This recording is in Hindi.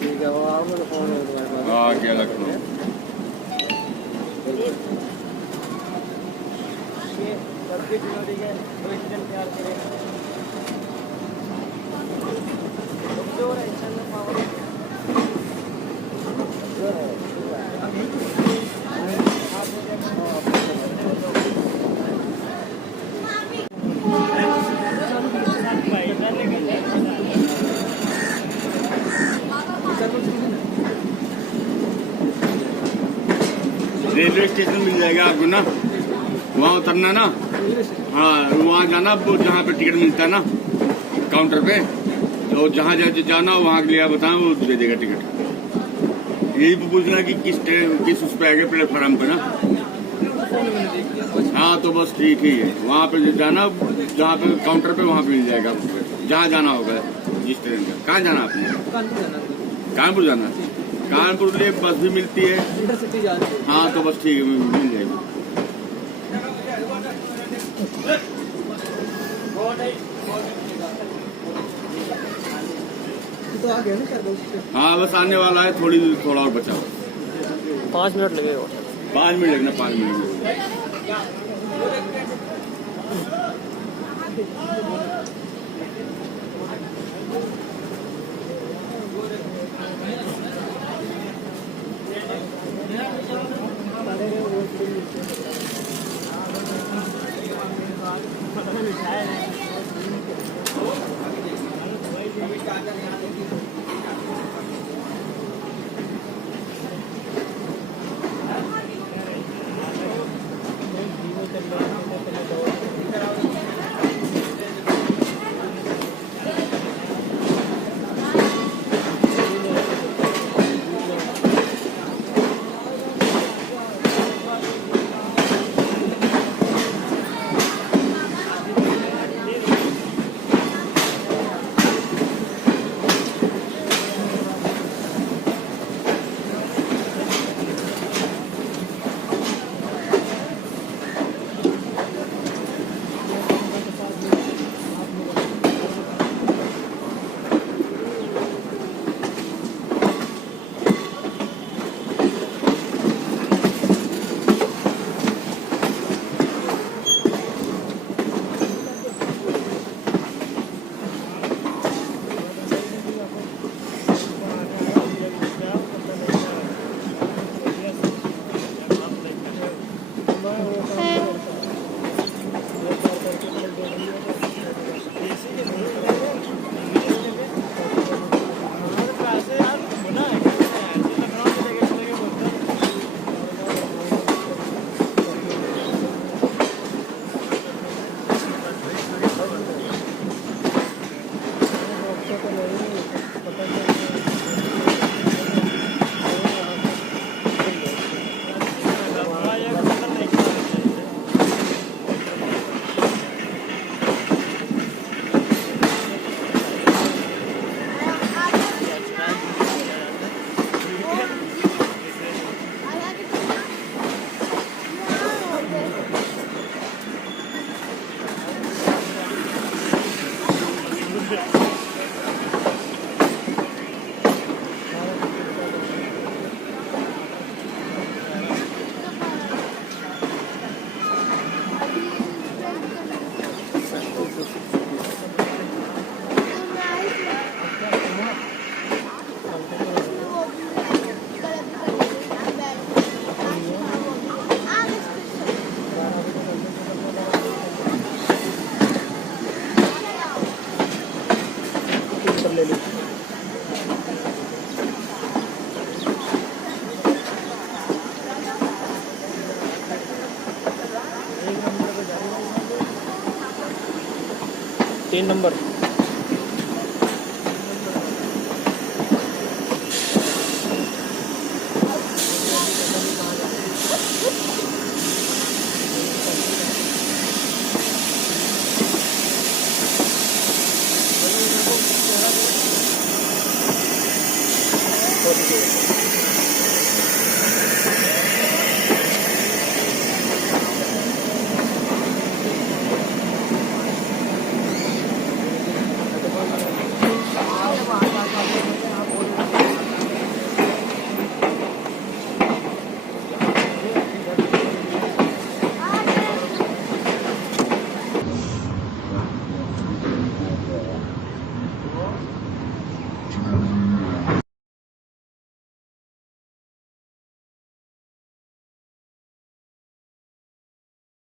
ठीक है, वो आओ मेरे फोन है तुम्हारे पास। आ गया लखनऊ। ये 25 किलो ठीक है, 2 इंजन तैयार करेंगे। जो है इंजन में पावर रेलवे स्टेशन मिल जाएगा आपको ना, वहाँ उतरना ना। हाँ, वहाँ जाना जहाँ पे टिकट मिलता है ना, काउंटर पे। तो जहाँ जाना वहाँ के लिए आप बताएं, वो दे देगा टिकट। यही पूछना कि किस उस पे आगे प्लेटफॉर्म पे ना। हाँ तो बस ठीक ही है, वहाँ पे जाना, जहाँ पे काउंटर पे वहाँ पे मिल जाएगा जहाँ जाना होगा जिस ट्रेन का। कहाँ जाना आपने? कानपुर जाना। कानपुर के लिए बस भी मिलती है। हाँ तो बस ठीक है, मिल जाएगी। तो आ गया ना क्या? हाँ बस आने वाला है, थोड़ा और बचा। 5 मिनट लगेगा। 5 मिनट लगना, 5 मिनट। ले ली। तीन नंबर Thank you.